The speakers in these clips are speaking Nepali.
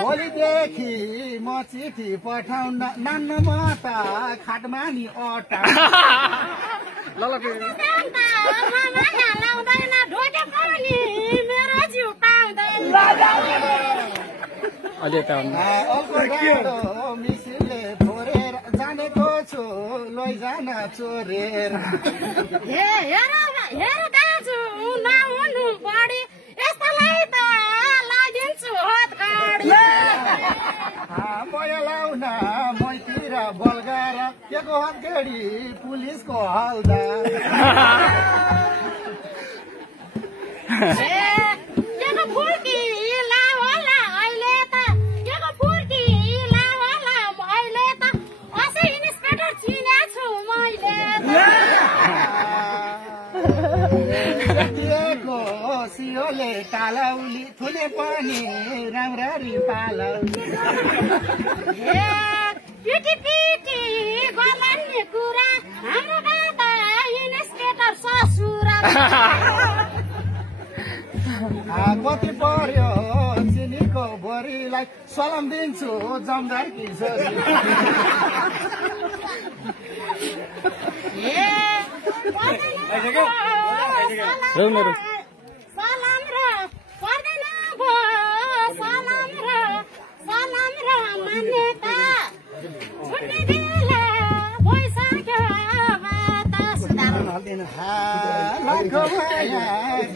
भोलिदेखि म चिठी पठाउन नान्न म त खाटमा नि अटा मिसिले फोरेर जानेको छु लैजान चोरेर लाउन मैतिर बल्गार केको हतगडी पुलिसको हलदार सियोले टालाउली थुले पनि राम्ररी पालाउली कति पर्यो चिनीको बोरीलाई सलाम दिन्छु जमदार कि छोरी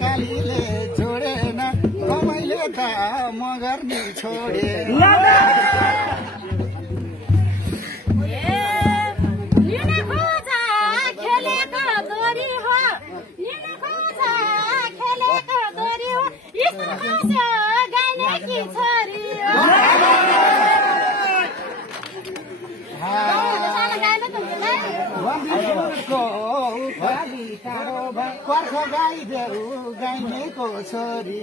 कालीले छोडेन कमाइले त मगर नि छोडेन कर्ख गाई देऊ गाइनेको छोरी